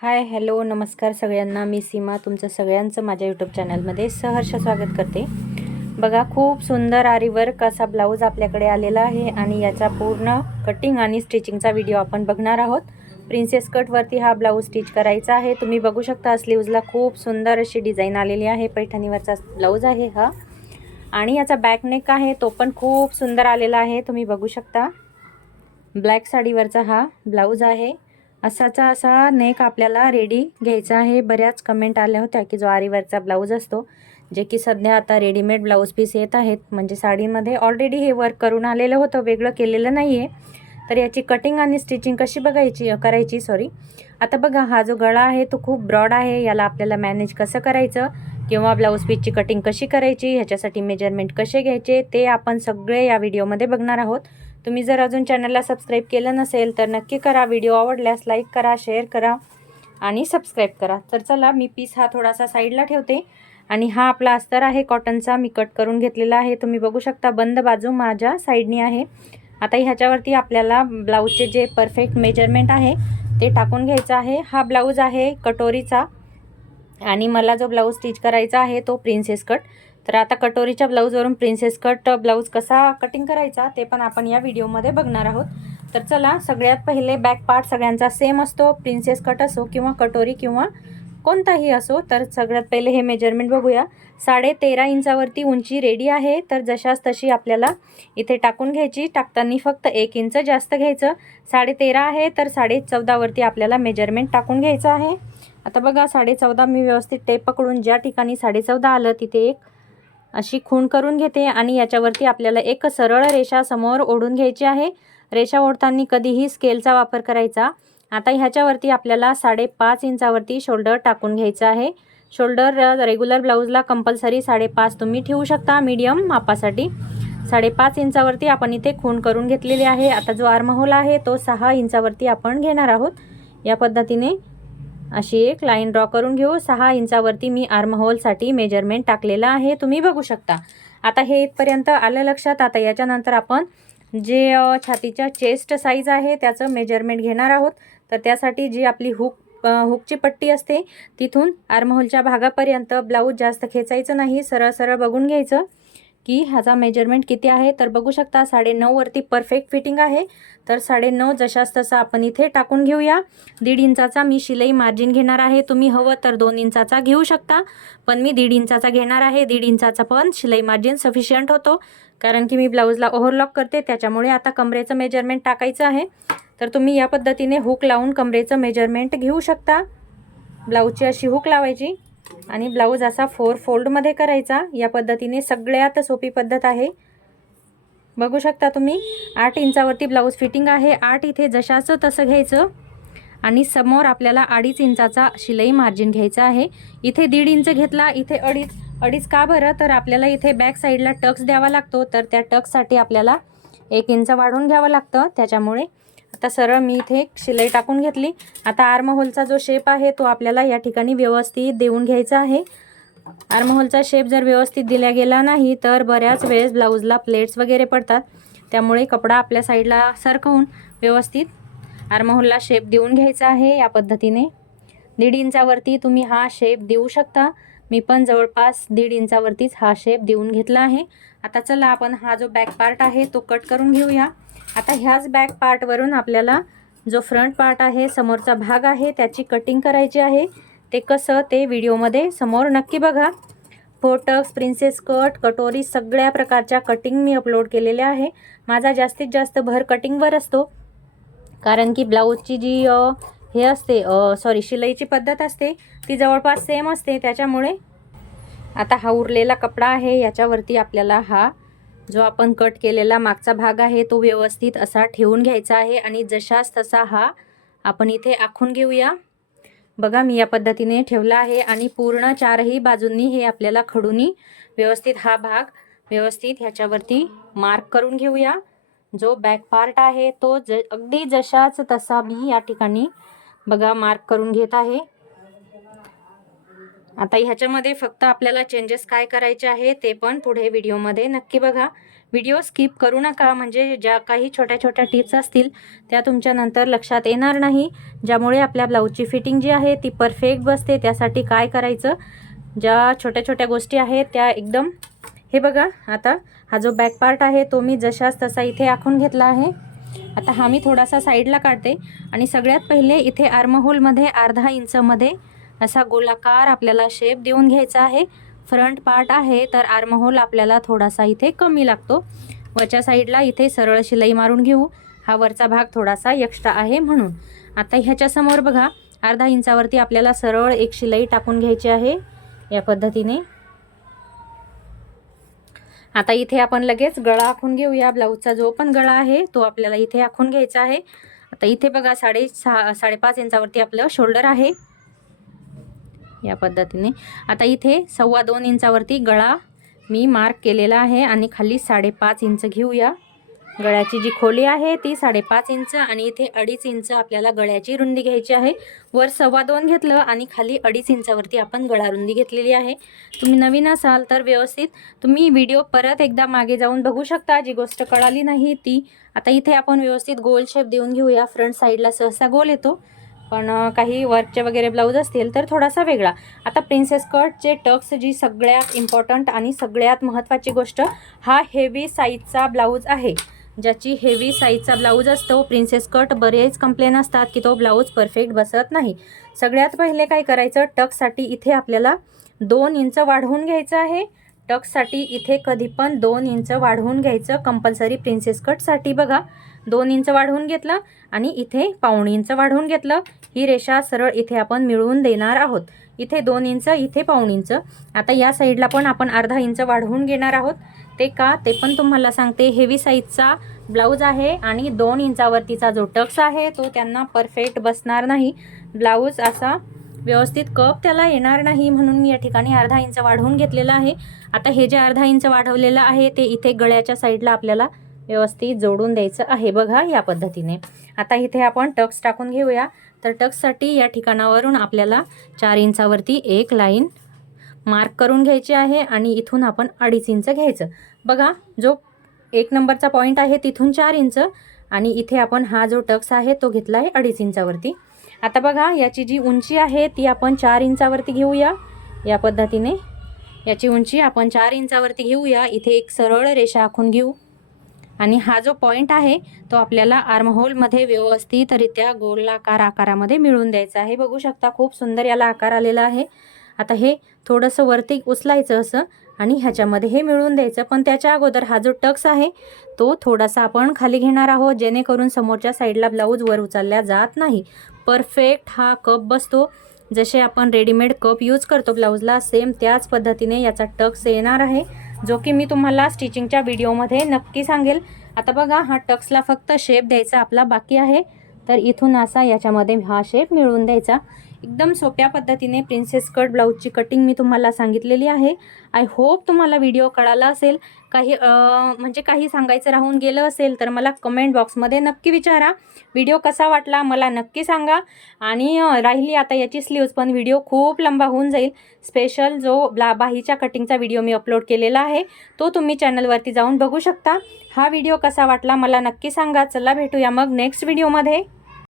Hi hello नमस्कार सगळ्यांना. मी सीमा तुमचं सगळ्यांचं माझ्या यूट्यूब चॅनलमध्ये सहर्ष स्वागत करते. बघा खूप सुंदर आरीवर्क असा ब्लाऊज आपल्याकडे आलेला आहे आणि याचा पूर्ण कटिंग आणि स्टिचिंगचा व्हिडिओ आपण बघणार आहोत. प्रिन्सेस कटवरती हा ब्लाऊज स्टिच करायचा आहे. तुम्ही बघू शकता स्लीव्जला खूप सुंदर अशी डिझाईन आलेली आहे. पैठणीवरचा ब्लाऊज आहे हा. आणि याचा बॅकनेक आहे तो पण खूप सुंदर आलेला आहे. तुम्ही बघू शकता. ब्लॅक साडीवरचा हा ब्लाऊज आहे. असाचा असा नेक आपल्याला रेडी घ्यायचा आहे. बऱ्याच कमेंट आल्या होत्या की जो आरीवरचा ब्लाऊज असतो जे की सध्या आता रेडीमेड ब्लाऊज पीस येत आहेत. म्हणजे साडीमध्ये ऑलरेडी हे वर्क करून आलेलं होतं वेगळं केलेलं नाही आहे तर याची कटिंग आणि स्टिचिंग कशी बघायची करायची? सॉरी आता बघा हा जो गळा आहे तो खूप ब्रॉड आहे. याला आपल्याला मॅनेज कसं करायचं? किंवा ब्लाऊज पीसची कटिंग कशी करायची? ह्याच्यासाठी मेजरमेंट कसे घ्यायचे? ते आपण सगळे या व्हिडिओमध्ये बघणार आहोत. तुम्ही जर अजून चॅनलला सबस्क्राईब केलं नसेल तर नक्की करा. व्हिडिओ आवडल्यास लाईक करा शेअर करा आणि सबस्क्राईब करा. तर चला मी पीस हा थोडासा साईडला ठेवते. आणि हा आपला अस्तर आहे कॉटनचा मी कट करून घेतलेला आहे. तुम्ही बघू शकता बंद बाजू माझ्या साईडनी आहे. आता ह्याच्यावरती आपल्याला ब्लाऊजचे जे परफेक्ट मेजरमेंट आहे ते टाकून घ्यायचं आहे. हा ब्लाऊज आहे कटोरीचा. आणि मला जो ब्लाऊज स्टिच करायचा आहे तो प्रिन्सेस कट तर आता कटोरीच्या ब्लाऊजवरून प्रिन्सेस कट ब्लाऊज कसा कटिंग करायचा ते पण आपण या व्हिडिओमध्ये बघणार आहोत. तर चला सगळ्यात पहिले बॅक पार्ट सगळ्यांचा सेम असतो प्रिन्सेस कट असो किंवा कटोरी किंवा कोणताही असो तर सगळ्यात पहिले हे मेजरमेंट बघूया. साडे तेरा इंचावरती उंची रेडी आहे तर जशाच तशी आपल्याला इथे टाकून घ्यायची. टाकताना फक्त एक इंच जास्त घ्यायचं. साडे तेरा आहे तर साडे चौदावरती आपल्याला मेजरमेंट टाकून घ्यायचं आहे. आता बघा साडे चौदा मी व्यवस्थित टेप पकडून ज्या ठिकाणी साडे चौदा आलं तिथे एक अशी खूण करून घेते आणि याच्यावरती आपल्याला एक सरळ रेषा समोर ओढून घ्यायची आहे. रेषा ओढताना कधीही स्केलचा वापर करायचा. आता ह्याच्यावरती आपल्याला साडेपाच इंचावरती शोल्डर टाकून घ्यायचं आहे. शोल्डर रेग्युलर ब्लाऊजला कंपल्सरी साडेपाच तुम्ही ठेवू शकता मीडियम मापासाठी. साडेपाच इंचावरती आपण इथे खूण करून घेतलेली आहे. आता जो आर्महोल आहे तो सहा इंचावरती आपण घेणार आहोत. या पद्धतीने अशी एक लाईन ड्रॉ करून घेऊ. सहा इंचावरती मी आर्महोलसाठी मेजरमेंट टाकलेला आहे. तुम्ही बघू शकता. आता हे इथपर्यंत आलं लक्षात. आता याच्यानंतर आपण जे छातीच्या चेस्ट साईज आहे त्याचं मेजरमेंट घेणार आहोत. तर त्यासाठी जी आपली हुक हुकची पट्टी असते तिथून आर्महोलच्या भागापर्यंत ब्लाऊज जास्त खेचायचं नाही. सरळ सरळ बघून घ्यायचं. की ह्याचा मेजरमेंट किती आहे? तर बघू शकता साडे नऊवरती परफेक्ट फिटिंग आहे. तर साडे नऊ जशाच तसा आपण इथे टाकून घेऊया. दीड इंचाचा मी शिलाई मार्जिन घेणार आहे. तुम्ही हवं तर दोन इंचाचा घेऊ शकता. पण मी दीड इंचाचा घेणार आहे. दीड इंचाचा पण शिलाई मार्जिन सफिशियंट होतो. कारण की मी ब्लाऊजला ओव्हरलॉक करते. त्याच्यामुळे आता कमरेचं मेजरमेंट टाकायचं आहे. तर तुम्ही या पद्धतीने हुक लावून कमरेचं मेजरमेंट घेऊ शकता. ब्लाऊजची अशी हुक लावायची. आणि ब्लाऊज असा फोर फोल्डमध्ये करायचा. या पद्धतीने सगळ्यात सोपी पद्धत आहे. बघू शकता तुम्ही आठ इंचावरती ब्लाऊज फिटिंग आहे. आठ इथे जशाचं तसं घ्यायचं. आणि समोर आपल्याला अडीच इंचाचा शिलाई मार्जिन घ्यायचा आहे. इथे दीड इंच घेतला इथे अडीच. अडीच का बरं? तर आपल्याला इथे बॅक साईडला टक्स द्यावा लागतो. तर त्या टक्ससाठी आपल्याला एक इंच वाढवून घ्यावं लागतं. त्याच्यामुळे आता सरळ मी इथे शिलाई टाकून घेतली. आता आर्महोलचा जो शेप आहे तो आपल्याला या ठिकाणी व्यवस्थित देऊन घ्यायचा आहे. आर्महोलचा शेप जर व्यवस्थित दिला गेला नाही तर बऱ्याच वेळेस ब्लाऊजला प्लेट्स वगैरे पडतात. त्यामुळे कपडा आपल्या साईडला सरकवून व्यवस्थित आर्महोलला शेप देऊन घ्यायचा आहे या पद्धतीने. दीड इंचावरती तुम्ही हा शेप देऊ शकता. मी पण जवळपास दीड इंचावरतीच हा शेप देऊन घेतला आहे. आता चला आपण हा जो बॅक पार्ट आहे तो कट करून घेऊया. आता ह्याच बॅक पार्टवरून आपल्याला जो फ्रंट पार्ट आहे समोरचा भाग आहे त्याची कटिंग करायची आहे. ते कसं ते व्हिडिओमध्ये समोर नक्की बघा. फोटक्स प्रिन्सेस कट कटोरी सगळ्या प्रकारच्या कटिंग मी अपलोड केलेल्या आहे. माझा जास्तीत जास्त भर कटिंगवर असतो. कारण की ब्लाऊजची जी हे असते सॉरी शिलाईची पद्धत असते ती जवळपास सेम असते त्याच्यामुळे आता हा उरलेला कपडा आहे याच्यावरती आपल्याला हा जो आपण कट केलेला मागचा भाग आहे तो व्यवस्थित असा ठेवून घ्यायचा आहे आणि जशाच तसा हा आपण इथे आखून घेऊया. बघा मी या पद्धतीने ठेवला आहे आणि पूर्ण चारही बाजूंनी हे आपल्याला खडूनी व्यवस्थित हा भाग व्यवस्थित ह्याच्यावरती मार्क करून घेऊया. जो बॅक पार्ट आहे तो ज अगदी जशाच तसा मी या ठिकाणी बघा मार्क करून घेत आहे. आता ह्याच्यामध्ये फक्त आपल्याला चेंजेस काय करायचे आहे ते पण पुढे व्हिडिओमध्ये नक्की बघा. व्हिडिओ स्किप करू नका म्हणजे ज्या काही छोट्या छोट्या टिप्स असतील त्या तुमच्या नंतर लक्षात येणार नाही. ज्यामुळे आपल्या ब्लाऊजची फिटिंग जी आहे ती परफेक्ट बसते. त्यासाठी काय करायचं? ज्या छोट्या छोट्या गोष्टी आहेत त्या एकदम हे बघा आता हा जो बॅक पार्ट आहे तो मी जशाच तसा इथे आखून घेतला आहे. आता हा मी थोडासा साईडला काढते. आणि सगळ्यात पहिले इथे आर्महोलमध्ये अर्धा इंचमध्ये असा गोलाकार आपल्याला शेप देऊन घ्यायचा आहे. फ्रंट पार्ट आहे तर आर्महोल आपल्याला थोडासा इथे कमी लागतो. वरच्या साईडला इथे सरळ शिलाई मारून घेऊ. हा वरचा भाग थोडासा एक्स्ट्रा आहे म्हणून. आता ह्याच्यासमोर बघा अर्धा इंचावरती आपल्याला सरळ एक शिलाई टाकून घ्यायची आहे. या पद्धतीने. आता इथे आपण लगेच गळा आखून घेऊया. ब्लाऊजचा जो पण गळा आहे तो आपल्याला इथे आखून घ्यायचा आहे. आता इथे बघा साडे सहा साडेपाच इंचावरती आपलं शोल्डर आहे. या पद्धतीने. आता इथे सव्वा दोन इंचावरती गळा मी मार्क केलेला आहे आणि खाली साडेपाच इंच घेऊया. गळ्याची जी खोली आहे ती साडेपाच इंच आणि इथे अडीच इंच आपल्याला गळ्याची रुंदी घ्यायची आहे. वर सव्वा दोन घेतलं आणि खाली अडीच इंचावरती आपण गळा रुंदी घेतलेली आहे. तुम्ही नवीन असाल तर व्यवस्थित तुम्ही व्हिडिओ परत एकदा मागे जाऊन बघू शकता. जी गोष्ट कळाली नाही ती. आता इथे आपण व्यवस्थित गोल शेप देऊन घेऊया. फ्रंट साईडला सहसा गोल येतो. पण काही वर्कचे वगैरे ब्लाऊज असतील तर थोडासा वेगळा. आता प्रिन्सेस कटचे टक्स जी सगळ्यात इम्पॉर्टंट आणि सगळ्यात महत्त्वाची गोष्ट हा हेवी साईजचा ब्लाऊज आहे. ज्याची हेवी साईजचा ब्लाऊज असतो प्रिन्सेस कट बरेच कंप्लेन असतात की तो ब्लाऊज परफेक्ट बसत नाही. सगळ्यात पहिले काय करायचं? टकसाठी इथे आपल्याला दोन इंच वाढवून घ्यायचं आहे. टक्ससाठी इथे कधी पण दोन इंच वाढवून घ्यायचं. कंपल्सरी प्रिन्सेस कटसाठी बघा. दोन इंच वाढवून घेतलं आणि इथे पाऊण इंच वाढवून घेतलं. ही रेषा सरळ इथे आपण मिळवून देणार आहोत. इथे दोन इंच इथे पाऊण इंच. आता या साईडला पण आपण अर्धा इंच वाढवून घेणार आहोत. ते का? ते पण तुम्हाला सांगते. हेवी साईजचा ब्लाऊज आहे आणि दोन इंचावरतीचा जो टक्स आहे तो त्यांना परफेक्ट बसणार नाही. ब्लाऊज असा व्यवस्थित कप त्याला येणार नाही म्हणून मी या ठिकाणी अर्धा इंच वाढवून घेतलेला आहे. आता हे जे अर्धा इंच वाढवलेलं आहे ते इथे गळ्याच्या साईडला आपल्याला व्यवस्थित जोडून द्यायचं आहे बघा या पद्धतीने. आता इथे आपण टक्स टाकून घेऊया. तर टक्ससाठी या ठिकाणावरून आपल्याला चार इंचावरती एक लाईन मार्क करून घ्यायची आहे आणि इथून आपण अडीच इंच घ्यायचं. बघा जो एक नंबरचा पॉईंट आहे तिथून चार इंच आणि इथे आपण हा जो टक्स आहे तो घेतला आहे अडीच इंचावरती. आता बघा याची जी उंची आहे ती आपण चार इंचावरती घेऊया. या पद्धतीने याची उंची आपण चार इंचावरती घेऊया. इथे एक सरळ रेषा आखून घेऊ. आणि हा जो पॉईंट आहे तो आपल्याला आर्महोलमध्ये व्यवस्थितरित्या गोलाकार आकारामध्ये मिळून द्यायचा आहे. बघू शकता खूप सुंदर याला आकार आलेला आहे. आता हे थोडंसं वरती उचलायचं असं आणि ह्याच्यामध्ये हे मिळवून द्यायचं. पण त्याच्या अगोदर हा जो टक्स आहे तो थोडासा आपण खाली घेणार आहोत जेणेकरून समोरच्या साईडला ब्लाऊज वर उचलल्या जात नाही. परफेक्ट हा कप बसतो. जसे आपण रेडीमेड कप यूज करतो ब्लाऊजला सेम त्याच पद्धतीने याचा टक्स येणार आहे. जो की मी तुम्हाला स्टिचिंगच्या व्हिडिओमध्ये नक्की सांगेल. आता बघा हा टक्सला फक्त शेप द्यायचा आपला बाकी आहे. तर इथून असा याच्यामध्ये हा शेप मिळवून द्यायचा. एकदम सोप्या पद्धतीने प्रिन्सेस कट ब्लाऊजची कटिंग मी तुम्हाला सांगितलेली आहे. आय होप तुम्हाला व्हिडिओ कळाला असेल. काही म्हणजे काही सांगायचं राहून गेलं असेल तर मला कमेंट बॉक्समध्ये नक्की विचारा. व्हिडिओ कसा वाटला मला नक्की सांगा. आणि राहिली आता याची स्लीव्ज पण व्हिडिओ खूप लंबा होऊन जाईल. स्पेशल जो ब्ला बाहीच्या कटिंगचा व्हिडिओ मी अपलोड केलेला आहे तो तुम्ही चॅनलवरती जाऊन बघू शकता. हा व्हिडिओ कसा वाटला मला नक्की सांगा. चला भेटूया मग नेक्स्ट व्हिडिओमध्ये